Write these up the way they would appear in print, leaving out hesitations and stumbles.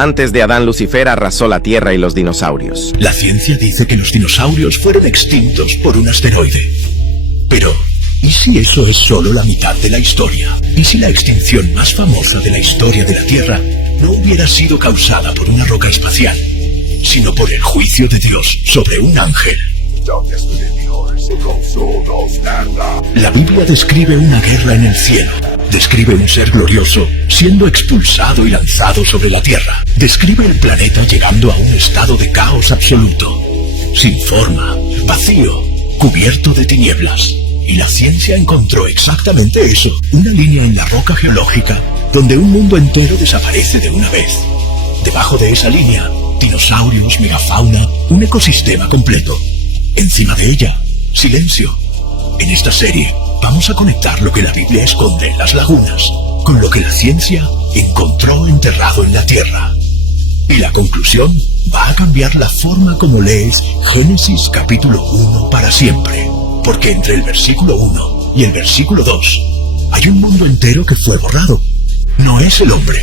Antes de Adán, Lucifer arrasó la Tierra y los dinosaurios. La ciencia dice que los dinosaurios fueron extintos por un asteroide. Pero, ¿y si eso es solo la mitad de la historia? ¿Y si la extinción más famosa de la historia de la Tierra no hubiera sido causada por una roca espacial, sino por el juicio de Dios sobre un ángel? La Biblia describe una guerra en el cielo. Describe un ser glorioso siendo expulsado y lanzado sobre la tierra. Describe el planeta llegando a un estado de caos absoluto, sin forma, vacío, cubierto de tinieblas. Y la ciencia encontró exactamente eso, una línea en la roca geológica donde un mundo entero desaparece de una vez. Debajo de esa línea, dinosaurios, megafauna, un ecosistema completo. Encima de ella, silencio. En esta serie vamos a conectar lo que la Biblia esconde en las lagunas con lo que la ciencia encontró enterrado en la tierra. Y la conclusión va a cambiar la forma como lees Génesis capítulo 1 para siempre. Porque entre el versículo 1 y el versículo 2 hay un mundo entero que fue borrado. No es el hombre,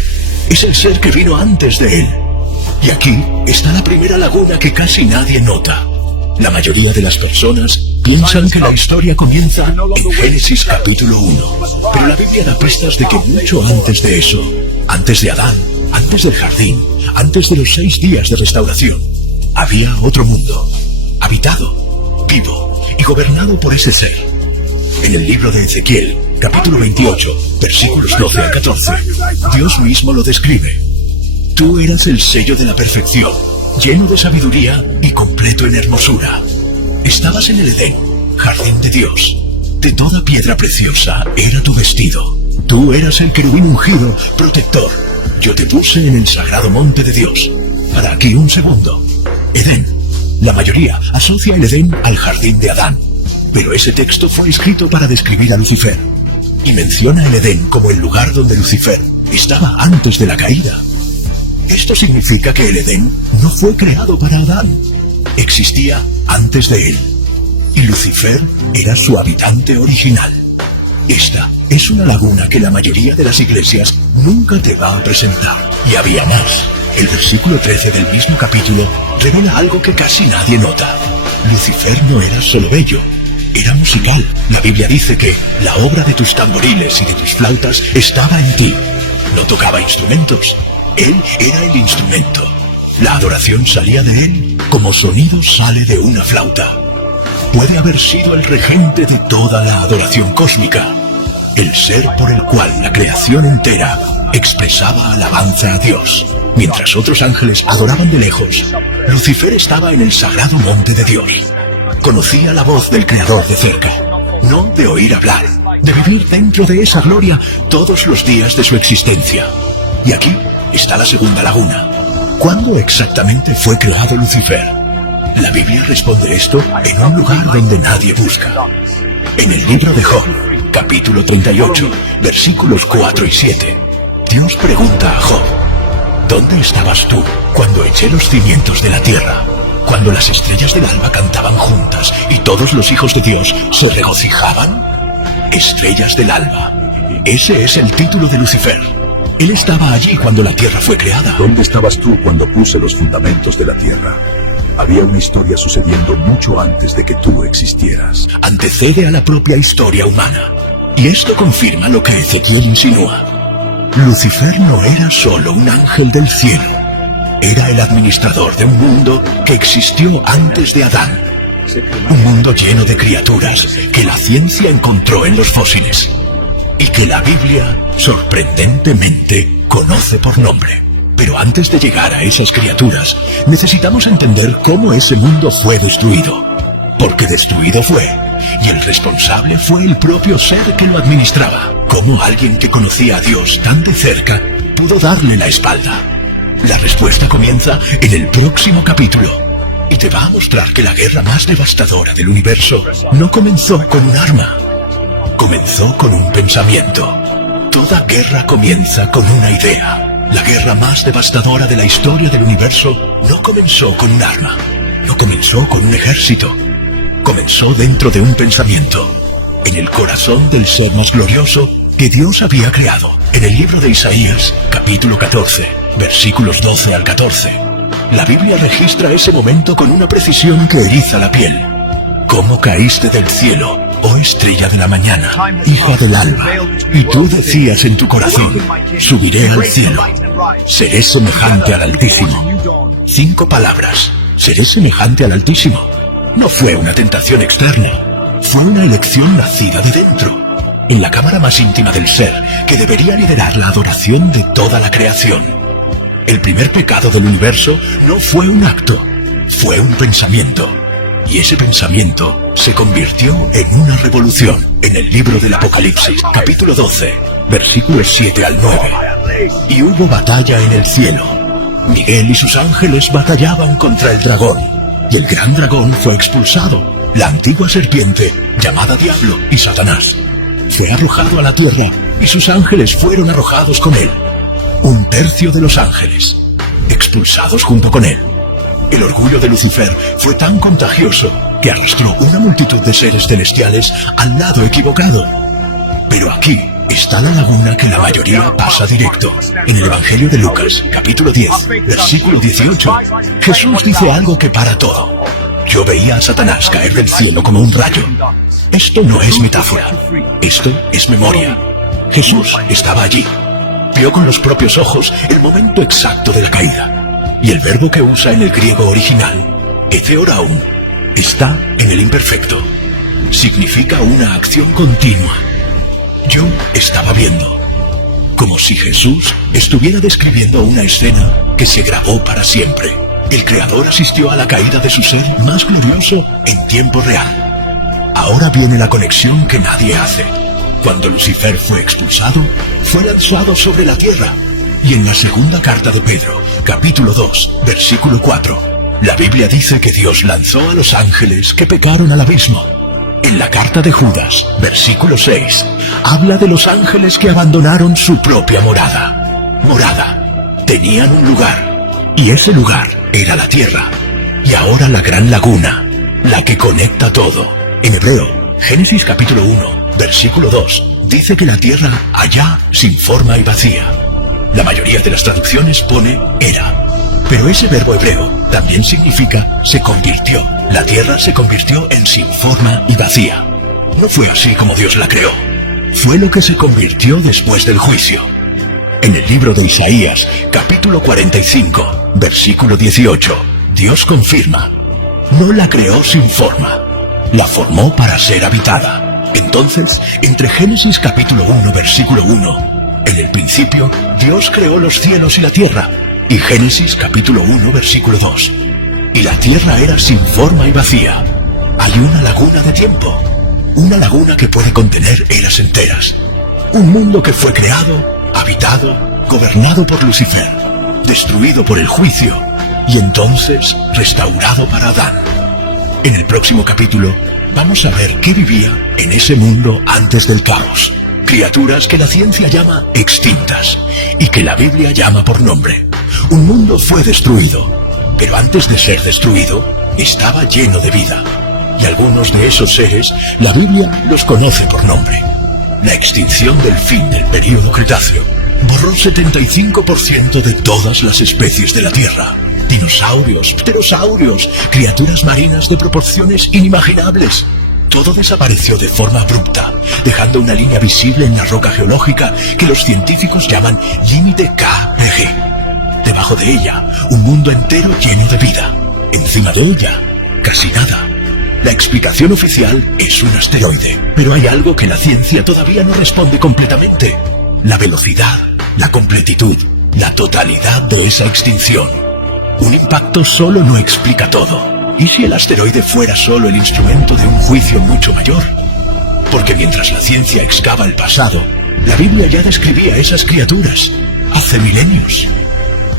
es el ser que vino antes de él. Y aquí está la primera laguna que casi nadie nota. La mayoría de las personas piensan que la historia comienza en Génesis capítulo 1, pero la Biblia da pistas de que mucho antes de eso, antes de Adán, antes del jardín, antes de los 6 días de restauración, había otro mundo, habitado, vivo y gobernado por ese ser. En el libro de Ezequiel, capítulo 28, versículos 12 al 14, Dios mismo lo describe. Tú eras el sello de la perfección, lleno de sabiduría y completo en hermosura. Estabas en el Edén, jardín de Dios. De toda piedra preciosa era tu vestido. Tú eras el querubín ungido, protector. Yo te puse en el sagrado monte de Dios. Para aquí un segundo. Edén. La mayoría asocia el Edén al jardín de Adán. Pero ese texto fue escrito para describir a Lucifer. Y menciona el Edén como el lugar donde Lucifer estaba antes de la caída. Esto significa que el Edén no fue creado para Adán. Existía antes de él. Y Lucifer era su habitante original. Esta es una laguna que la mayoría de las iglesias nunca te va a presentar. Y había más. El versículo 13 del mismo capítulo revela algo que casi nadie nota. Lucifer no era solo bello, era musical. La Biblia dice que la obra de tus tamboriles y de tus flautas estaba en ti. No tocaba instrumentos. Él era el instrumento. La adoración salía de él como sonido sale de una flauta. Puede haber sido el regente de toda la adoración cósmica, el ser por el cual la creación entera expresaba alabanza a Dios. Mientras otros ángeles adoraban de lejos, Lucifer estaba en el sagrado monte de Dios. Conocía la voz del Creador de cerca, no de oír hablar, de vivir dentro de esa gloria todos los días de su existencia. Y aquí está la segunda laguna. ¿Cuándo exactamente fue creado Lucifer? La Biblia responde esto en un lugar donde nadie busca. En el libro de Job, capítulo 38, versículos 4 y 7, Dios pregunta a Job: ¿dónde estabas tú cuando eché los cimientos de la tierra? Cuando las estrellas del alba cantaban juntas y todos los hijos de Dios se regocijaban. Estrellas del alba. Ese es el título de Lucifer. Él estaba allí cuando la tierra fue creada. ¿Dónde estabas tú cuando puse los fundamentos de la tierra? Había una historia sucediendo mucho antes de que tú existieras. Antecede a la propia historia humana. Y esto confirma lo que Ezequiel insinúa. Lucifer no era solo un ángel del cielo. Era el administrador de un mundo que existió antes de Adán. Un mundo lleno de criaturas que la ciencia encontró en los fósiles. Y que la Biblia, sorprendentemente, conoce por nombre. Pero antes de llegar a esas criaturas, necesitamos entender cómo ese mundo fue destruido. Porque destruido fue, y el responsable fue el propio ser que lo administraba. Cómo alguien que conocía a Dios tan de cerca pudo darle la espalda. La respuesta comienza en el próximo capítulo. Y te va a mostrar que la guerra más devastadora del universo no comenzó con un arma. Comenzó con un pensamiento. Toda guerra comienza con una idea. La guerra más devastadora de la historia del universo no comenzó con un arma. No comenzó con un ejército. Comenzó dentro de un pensamiento. En el corazón del ser más glorioso que Dios había creado. En el libro de Isaías, capítulo 14, versículos 12 al 14. La Biblia registra ese momento con una precisión que eriza la piel. ¿Cómo caíste del cielo, oh estrella de la mañana, hija del alba? Y tú decías en tu corazón, subiré al cielo, seré semejante al Altísimo. 5 palabras, seré semejante al Altísimo. No fue una tentación externa, fue una elección nacida de dentro, en la cámara más íntima del ser, que debería liderar la adoración de toda la creación. El primer pecado del universo no fue un acto, fue un pensamiento. Y ese pensamiento se convirtió en una revolución. En el libro del Apocalipsis, capítulo 12, versículos 7 al 9. Y hubo batalla en el cielo. Miguel y sus ángeles batallaban contra el dragón. Y el gran dragón fue expulsado. La antigua serpiente, llamada Diablo y Satanás, fue arrojado a la tierra y sus ángeles fueron arrojados con él. 1/3 de los ángeles, expulsados junto con él. El orgullo de Lucifer fue tan contagioso que arrastró una multitud de seres celestiales al lado equivocado. Pero aquí está la laguna que la mayoría pasa directo. En el Evangelio de Lucas, capítulo 10, versículo 18, Jesús dice algo que para todo. Yo veía a Satanás caer del cielo como un rayo. Esto no es metáfora, esto es memoria. Jesús estaba allí. Vio con los propios ojos el momento exacto de la caída. Y el verbo que usa en el griego original, etheoraun, está en el imperfecto. Significa una acción continua. Yo estaba viendo, como si Jesús estuviera describiendo una escena que se grabó para siempre. El Creador asistió a la caída de su ser más glorioso en tiempo real. Ahora viene la conexión que nadie hace. Cuando Lucifer fue expulsado, fue lanzado sobre la tierra. Y en la segunda carta de Pedro, capítulo 2, versículo 4, la Biblia dice que Dios lanzó a los ángeles que pecaron al abismo. En la carta de Judas, versículo 6, habla de los ángeles que abandonaron su propia morada. Morada. Tenían un lugar, y ese lugar era la tierra. Y ahora la gran laguna, la que conecta todo. En hebreo, Génesis capítulo 1, versículo 2, dice que la tierra allá sin forma y vacía. La mayoría de las traducciones pone era. Pero ese verbo hebreo también significa se convirtió. La tierra se convirtió en sin forma y vacía. No fue así como Dios la creó. Fue lo que se convirtió después del juicio. En el libro de Isaías, capítulo 45, versículo 18, Dios confirma: no la creó sin forma, la formó para ser habitada. Entonces, entre Génesis capítulo 1, versículo 1, en el principio, Dios creó los cielos y la tierra. Y Génesis capítulo 1, versículo 2. Y la tierra era sin forma y vacía. Hay una laguna de tiempo. Una laguna que puede contener eras enteras. Un mundo que fue creado, habitado, gobernado por Lucifer, destruido por el juicio, y entonces restaurado para Adán. En el próximo capítulo, vamos a ver qué vivía en ese mundo antes del caos. Criaturas que la ciencia llama extintas y que la Biblia llama por nombre. Un mundo fue destruido, pero antes de ser destruido, estaba lleno de vida. Y algunos de esos seres, la Biblia los conoce por nombre. La extinción del fin del período Cretáceo borró 75% de todas las especies de la Tierra. Dinosaurios, pterosaurios, criaturas marinas de proporciones inimaginables. Todo desapareció de forma abrupta, dejando una línea visible en la roca geológica que los científicos llaman límite KG. Debajo de ella, un mundo entero lleno de vida. Encima de ella, casi nada. La explicación oficial es un asteroide, pero hay algo que la ciencia todavía no responde completamente. La velocidad, la completitud, la totalidad de esa extinción. Un impacto solo no explica todo. ¿Y si el asteroide fuera solo el instrumento de un juicio mucho mayor? Porque mientras la ciencia excava el pasado, la Biblia ya describía esas criaturas hace milenios.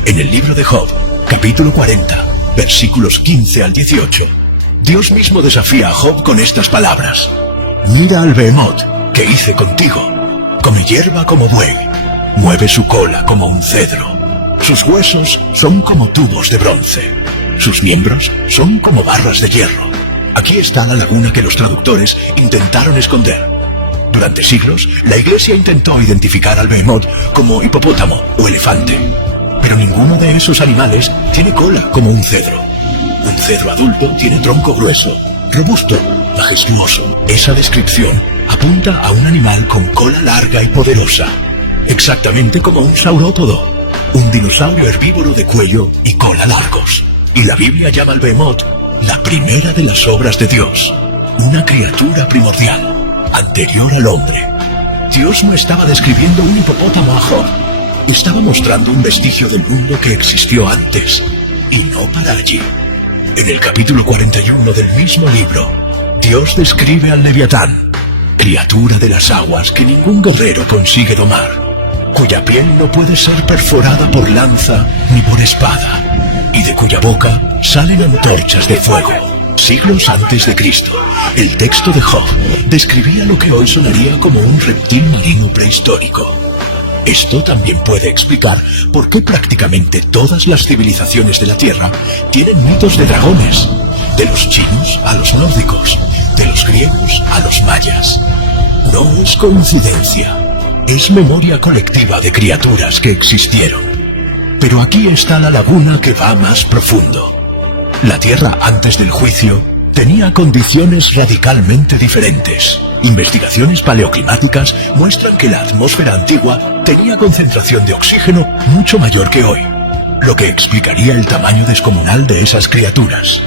En el libro de Job, capítulo 40, versículos 15 al 18, Dios mismo desafía a Job con estas palabras: mira al Behemoth que hice contigo, come hierba como buey, mueve su cola como un cedro, sus huesos son como tubos de bronce, sus miembros son como barras de hierro. Aquí está la laguna que los traductores intentaron esconder. Durante siglos, la Iglesia intentó identificar al Behemoth como hipopótamo o elefante. pero ninguno de esos animales tiene cola como un cedro. Un cedro adulto tiene tronco grueso, robusto, majestuoso. Esa descripción apunta a un animal con cola larga y poderosa, exactamente como un saurópodo, un dinosaurio herbívoro de cuello y cola largos. Y la Biblia llama al Behemoth la primera de las obras de Dios, una criatura primordial, anterior al hombre. Dios no estaba describiendo un hipopótamo a Job, estaba mostrando un vestigio del mundo que existió antes, y no para allí. En el capítulo 41 del mismo libro, Dios describe al Leviatán, criatura de las aguas que ningún guerrero consigue domar, cuya piel no puede ser perforada por lanza ni por espada, y de cuya boca salen antorchas de fuego. Siglos antes de Cristo, el texto de Job describía lo que hoy sonaría como un reptil marino prehistórico. Esto también puede explicar por qué prácticamente todas las civilizaciones de la Tierra tienen mitos de dragones, de los chinos a los nórdicos, de los griegos a los mayas. No es coincidencia, es memoria colectiva de criaturas que existieron. Pero aquí está la laguna que va más profundo. La Tierra antes del juicio tenía condiciones radicalmente diferentes. Investigaciones paleoclimáticas muestran que la atmósfera antigua tenía concentración de oxígeno mucho mayor que hoy, lo que explicaría el tamaño descomunal de esas criaturas.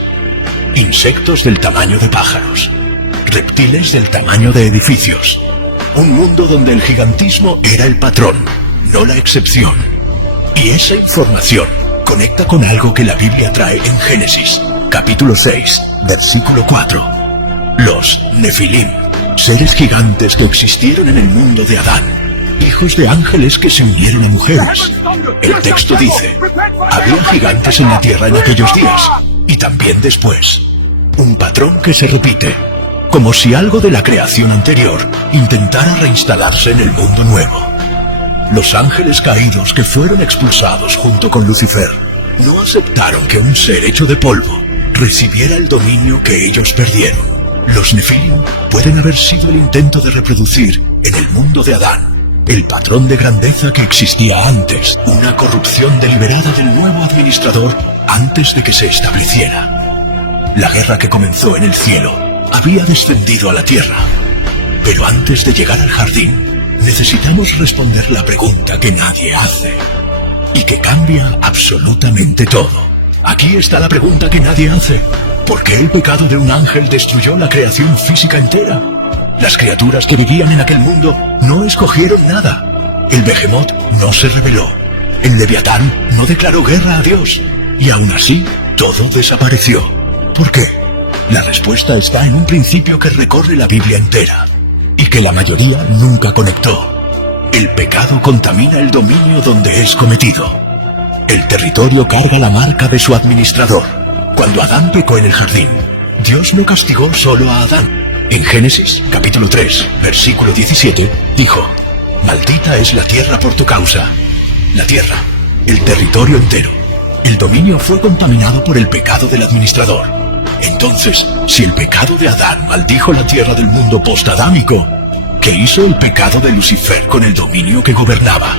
Insectos del tamaño de pájaros, reptiles del tamaño de edificios. Un mundo donde el gigantismo era el patrón, no la excepción. Y esa información conecta con algo que la Biblia trae en Génesis, capítulo 6, versículo 4. Los Nefilim, seres gigantes que existieron en el mundo de Adán, hijos de ángeles que se unieron a mujeres. El texto dice, había gigantes en la tierra en aquellos días, y también después. Un patrón que se repite, como si algo de la creación anterior intentara reinstalarse en el mundo nuevo. Los ángeles caídos que fueron expulsados junto con Lucifer no aceptaron que un ser hecho de polvo recibiera el dominio que ellos perdieron. Los Nefilim pueden haber sido el intento de reproducir en el mundo de Adán el patrón de grandeza que existía antes, una corrupción deliberada del nuevo administrador antes de que se estableciera. La guerra que comenzó en el cielo había descendido a la tierra, pero antes de llegar al jardín necesitamos responder la pregunta que nadie hace y que cambia absolutamente todo. Aquí está la pregunta que nadie hace. ¿Por qué el pecado de un ángel destruyó la creación física entera? Las criaturas que vivían en aquel mundo no escogieron nada. El Behemoth no se rebeló. El Leviatán no declaró guerra a Dios. Y aún así, todo desapareció. ¿Por qué? La respuesta está en un principio que recorre la Biblia entera y que la mayoría nunca conectó. El pecado contamina el dominio donde es cometido. El territorio carga la marca de su administrador. Cuando Adán pecó en el jardín, Dios no castigó solo a Adán. En Génesis, capítulo 3, versículo 17, dijo, maldita es la tierra por tu causa. La tierra, el territorio entero, el dominio fue contaminado por el pecado del administrador. Entonces, si el pecado de Adán maldijo la tierra del mundo post-adámico, ¿qué hizo el pecado de Lucifer con el dominio que gobernaba?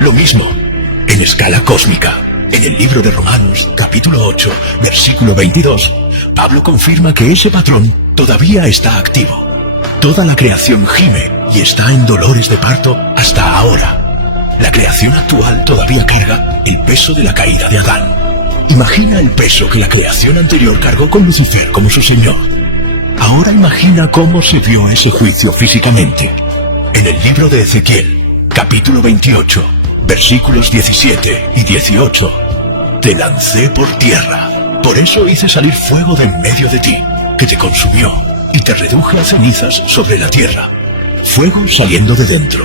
Lo mismo, en escala cósmica. En el libro de Romanos, capítulo 8, versículo 22, Pablo confirma que ese patrón todavía está activo. Toda la creación gime y está en dolores de parto hasta ahora. La creación actual todavía carga el peso de la caída de Adán. Imagina el peso que la creación anterior cargó con Lucifer como su señor. Ahora imagina cómo se vio ese juicio físicamente. En el libro de Ezequiel, capítulo 28, versículos 17 y 18. Te lancé por tierra, por eso hice salir fuego de en medio de ti, que te consumió, y te reduje a cenizas sobre la tierra. Fuego saliendo de dentro,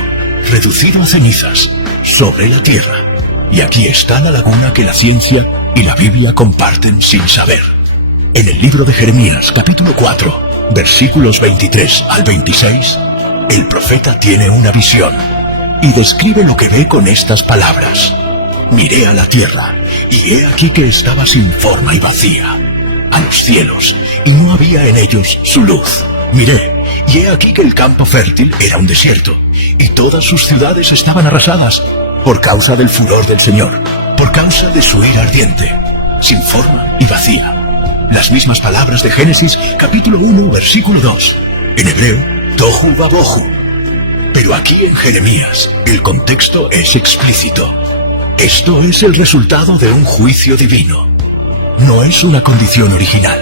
reducido a cenizas, sobre la tierra. Y aquí está la laguna que la ciencia y la Biblia comparten sin saber. En el libro de Jeremías, capítulo 4, versículos 23 al 26, el profeta tiene una visión y describe lo que ve con estas palabras. Miré a la tierra, y he aquí que estaba sin forma y vacía, a los cielos, y no había en ellos su luz. Miré, y he aquí que el campo fértil era un desierto, y todas sus ciudades estaban arrasadas, por causa del furor del Señor, por causa de su ira ardiente, sin forma y vacía. Las mismas palabras de Génesis capítulo 1 versículo 2. En hebreo, tohu vabohu. Pero aquí en Jeremías, el contexto es explícito. Esto es el resultado de un juicio divino. No es una condición original,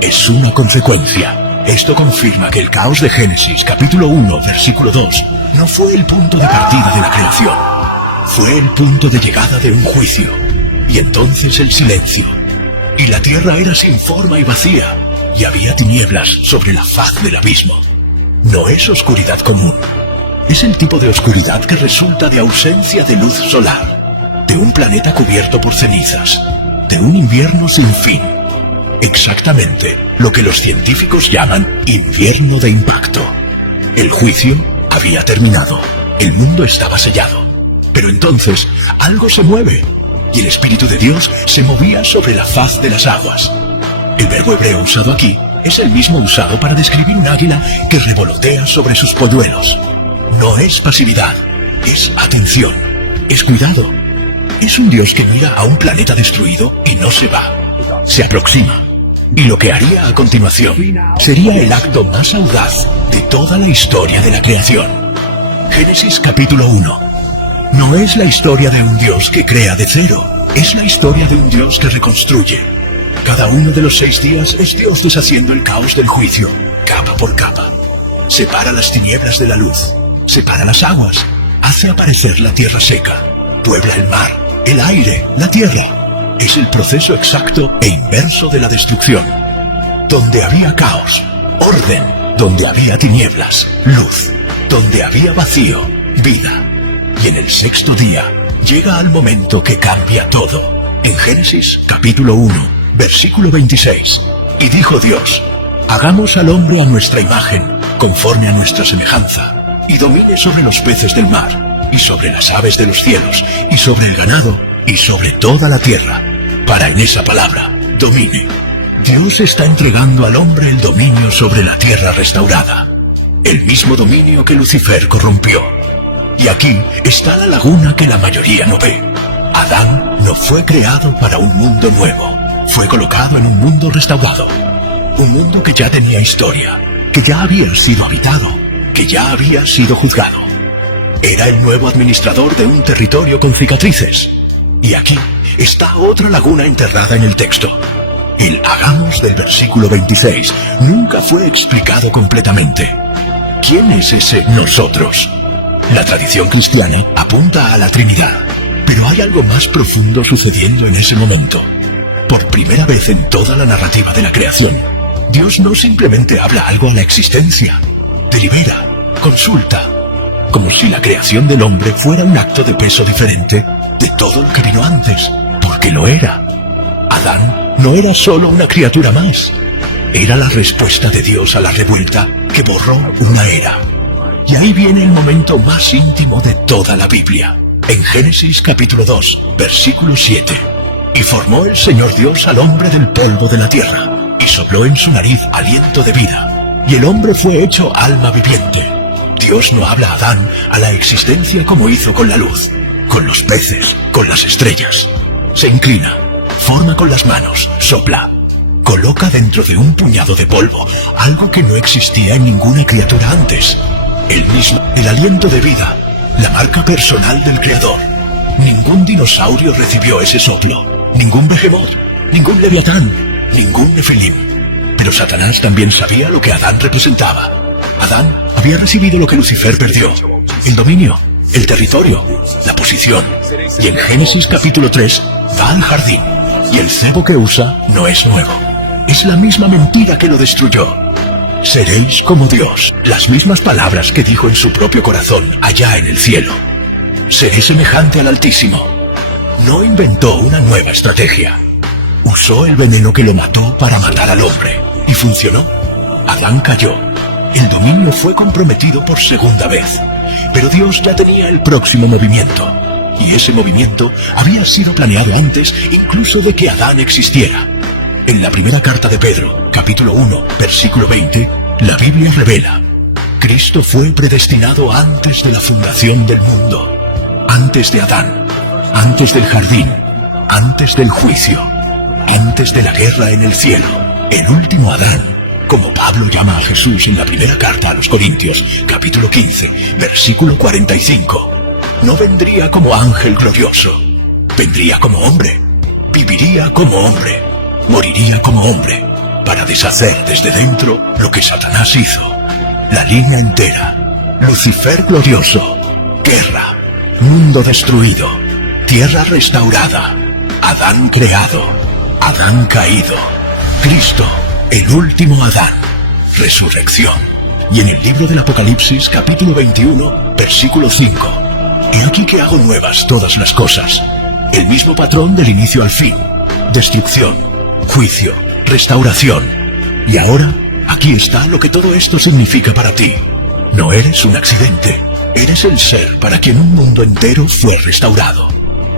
es una consecuencia. Esto confirma que el caos de Génesis capítulo 1 versículo 2 no fue el punto de partida de la creación. Fue el punto de llegada de un juicio. Y entonces el silencio. Y la tierra era sin forma y vacía, y había tinieblas sobre la faz del abismo. No es oscuridad común. Es el tipo de oscuridad que resulta de ausencia de luz solar, de un planeta cubierto por cenizas, de un invierno sin fin. Exactamente lo que los científicos llaman invierno de impacto. El juicio había terminado, el mundo estaba sellado. Pero entonces algo se mueve, y el Espíritu de Dios se movía sobre la faz de las aguas. El verbo hebreo usado aquí es el mismo usado para describir un águila que revolotea sobre sus polluelos. No es pasividad, es atención, es cuidado. Es un Dios que mira a un planeta destruido y no se va, se aproxima. Y lo que haría a continuación sería el acto más audaz de toda la historia de la creación. Génesis capítulo 1. No es la historia de un Dios que crea de cero, es la historia de un Dios que reconstruye. Cada uno de los 6 días es Dios deshaciendo el caos del juicio, capa por capa. Separa las tinieblas de la luz, separa las aguas, hace aparecer la tierra seca, puebla el mar, el aire, la tierra. Es el proceso exacto e inverso de la destrucción. Donde había caos, orden. Donde había tinieblas, luz. Donde había vacío, vida. Y en el 6º día llega al momento que cambia todo. En Génesis capítulo 1, versículo 26. Y dijo Dios, hagamos al hombre a nuestra imagen, conforme a nuestra semejanza, y domine sobre los peces del mar, y sobre las aves de los cielos, y sobre el ganado, y sobre toda la tierra. Para en esa palabra, domine. Dios está entregando al hombre el dominio sobre la tierra restaurada. El mismo dominio que Lucifer corrompió. Y aquí está la laguna que la mayoría no ve. Adán no fue creado para un mundo nuevo. Fue colocado en un mundo restaurado. Un mundo que ya tenía historia, que ya había sido habitado, que ya había sido juzgado. Era el nuevo administrador de un territorio con cicatrices. Y aquí está otra laguna enterrada en el texto. El hagamos del versículo 26 nunca fue explicado completamente. ¿Quién es ese nosotros? La tradición cristiana apunta a la Trinidad, pero hay algo más profundo sucediendo en ese momento. Por primera vez en toda la narrativa de la creación, Dios no simplemente habla algo a la existencia, delibera, consulta, como si la creación del hombre fuera un acto de peso diferente de todo lo que vino antes, porque lo era. Adán no era solo una criatura más, era la respuesta de Dios a la revuelta que borró una era. Y ahí viene el momento más íntimo de toda la Biblia. En Génesis capítulo 2, versículo 7. Y formó el Señor Dios al hombre del polvo de la tierra, y sopló en su nariz aliento de vida, y el hombre fue hecho alma viviente. Dios no habla a Adán a la existencia como hizo con la luz, con los peces, con las estrellas. Se inclina, forma con las manos, sopla, coloca dentro de un puñado de polvo algo que no existía en ninguna criatura antes. El mismo, el aliento de vida, la marca personal del Creador. Ningún dinosaurio recibió ese soplo, ningún behemoth, ningún leviatán, ningún nefilim. Pero Satanás también sabía lo que Adán representaba. Adán había recibido lo que Lucifer perdió: el dominio, el territorio, la posición. Y en Génesis capítulo 3 va al jardín, y el cebo que usa no es nuevo. Es la misma mentira que lo destruyó. Seréis como Dios, las mismas palabras que dijo en su propio corazón allá en el cielo. Seré semejante al Altísimo. No inventó una nueva estrategia. Usó el veneno que lo mató para matar al hombre, y funcionó. Adán cayó. El dominio fue comprometido por segunda vez, pero Dios ya tenía el próximo movimiento, y ese movimiento había sido planeado antes incluso de que Adán existiera. En la primera carta de Pedro, capítulo 1, versículo 20, la Biblia revela: Cristo fue predestinado antes de la fundación del mundo, antes de Adán, antes del jardín, antes del juicio, antes de la guerra en el cielo, el último Adán, como Pablo llama a Jesús en la primera carta a los Corintios, capítulo 15, versículo 45, no vendría como ángel glorioso, vendría como hombre, viviría como hombre, moriría como hombre, para deshacer desde dentro lo que Satanás hizo. La línea entera, Lucifer glorioso, guerra, mundo destruido, tierra restaurada, Adán creado, Adán caído, Cristo, el último Adán, resurrección. Y en el libro del Apocalipsis, capítulo 21, versículo 5, he aquí que hago nuevas todas las cosas. El mismo patrón del inicio al fin, destrucción, juicio, restauración. Y ahora, aquí está lo que todo esto significa para ti. No eres un accidente, eres el ser para quien un mundo entero fue restaurado.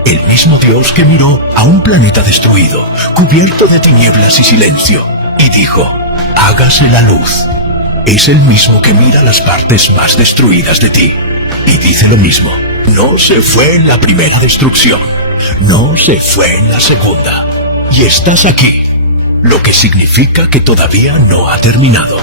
El mismo Dios que miró a un planeta destruido, cubierto de tinieblas y silencio, y dijo, hágase la luz. Es el mismo que mira las partes más destruidas de ti, y dice lo mismo. No se fue en la primera destrucción, no se fue en la segunda, y estás aquí, lo que significa que todavía no ha terminado.